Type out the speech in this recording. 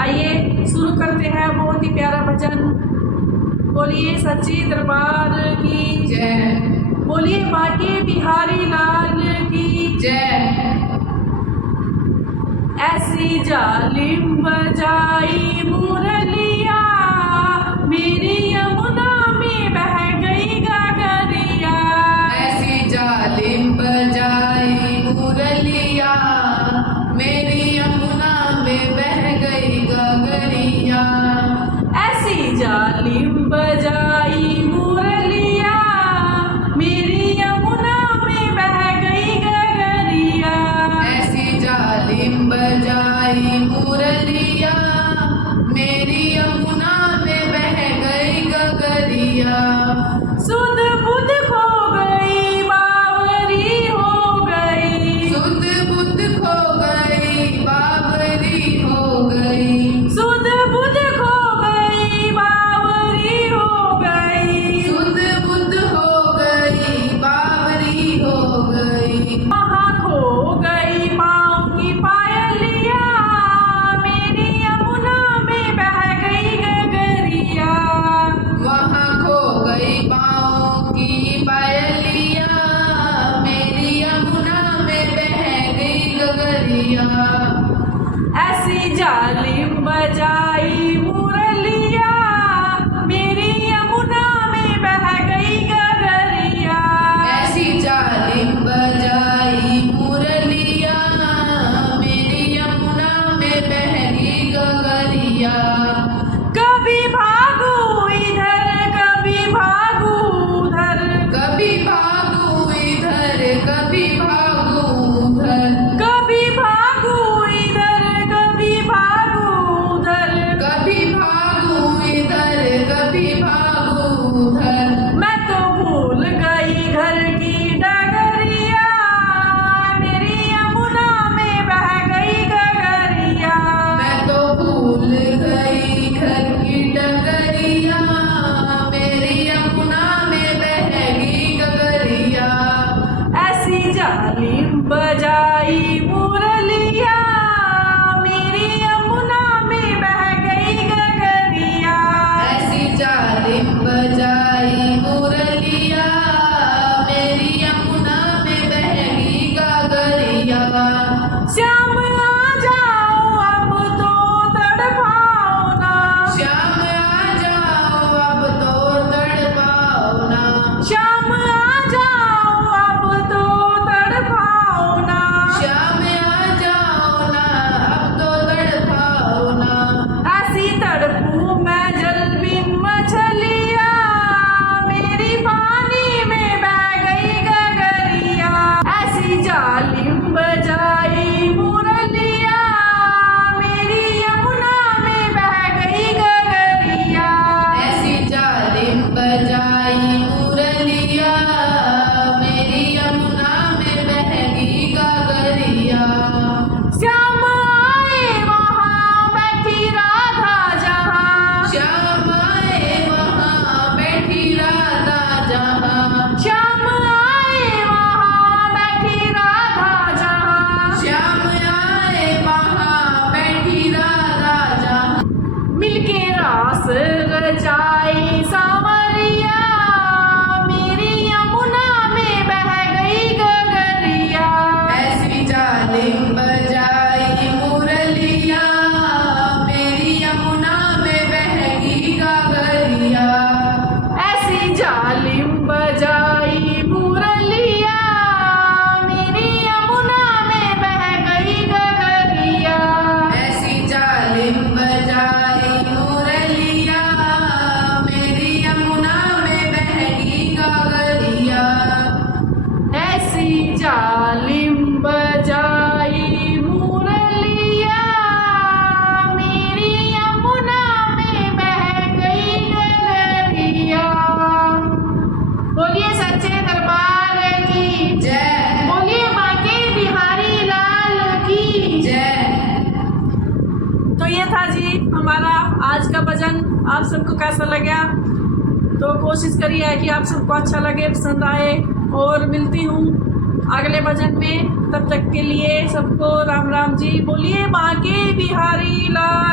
आइए शुरू करते हैं बहुत ही प्यारा भजन। बोलिए सच्चे दरबार की जय, बोलिए बांके बिहारी लाल की जय। ऐसी जालिम बजाई मुरलिया मेरी यमुना में बह गई गगरिया। ऐसी जालिम बजाई मुरलिया मेरी यमुना में बह गई गगरिया। ऐसी जालिम बजाई मुरलिया मेरी यमुना में बह गई गगरिया। ऐसी जालिम बजाई मुरलिया मेरी यमुना में बह गई गगरिया। सुध बुध खो गई बावरी हो गई। सुध बुध खो गई बावरी हो गई। सुध बुध खो गई बावरी हो गई। सुध बुध हो गई बावरी हो गई। वहाँ खो गई पाँव की पायलिया मेरी यमुना में बह गई गगरिया। वहाँ खो गई पाँव की पायलिया मेरी यमुना में बह गई गगरिया। ऐसी जालिम बजाई मुरलिया मेरी यमुना में बह गई गगरिया। ऐसी जालिम बजाई मुरलिया मेरी यमुना में बह गई गगरिया। कभी भागू इधर कभी भागू उधर। कभी भागू इधर कभी भागू उधर। कभी भागू इधर कभी भागू उधर। कभी भागू इधर कभी भागू उधर। मैं तो भूल गई घर की डगरिया मेरी यमुना में बह गई गगरिया। मैं तो भूल गई घर की डगरिया मेरी यमुना में बह गई गगरिया। ऐसी जालिम बजाई मुरलिया मेरी यमुना में बह गई गगरिया। ऐसी जालिम बजाई मुरलिया मेरी यमुना में बह गई गगरिया। श्याम आ जाओ अब तो तड़पाओ ना। श्याम आ जाओ अब तो तड़पाओ ना। श्याम आ जाओ अब तो तड़पाओ ना। श्याम आ जाओ ना अब तो तड़पाओ ना। ऐसी तड़पू मैं जल बिन मछलिया मेरी पानी में बह गई गगरिया। ऐसी जालिम बजाई मुरलिया मेरी यमुना में बह गई गगरिया। ऐसी जालिम बजाई मुरलिया मेरी यमुना में बह गई गगरिया। श्याम आए वहाँ बैठी राधा जहाँ। श्याम आए वहाँ बैठी राधा जहाँ। श्याम आए वहाँ बैठी राधा जहाँ। श्याम आए वहाँ बैठी राधा जहाँ। मिलके रास रचाई सांवरिया मेरी यमुना में बह गई गगरिया। ऐसी जालिम बजाई मुरलिया मेरी यमुना में बह गई गगरिया। ऐसी जालिम बजाई मुरलिया मेरी यमुना में बह गई गगरिया। ऐसी जालिम बजाई मुरलिया मेरी यमुना में बह गई गगरिया। ऐसी जालिम बजाई मुरलिया मेरी यमुना में बह गई गगरिया। बोलिए सच्चे दरबार की जय, बोलिए बांके बिहारी लाल की जय। तो ये था जी हमारा आज का भजन। आप सबको कैसा लगा? तो कोशिश करिए कि आप सबको अच्छा लगे, पसंद आए। और मिलती हूँ अगले भजन में, तब तक के लिए सबको राम राम जी। बोलिए बांके बिहारी लाल।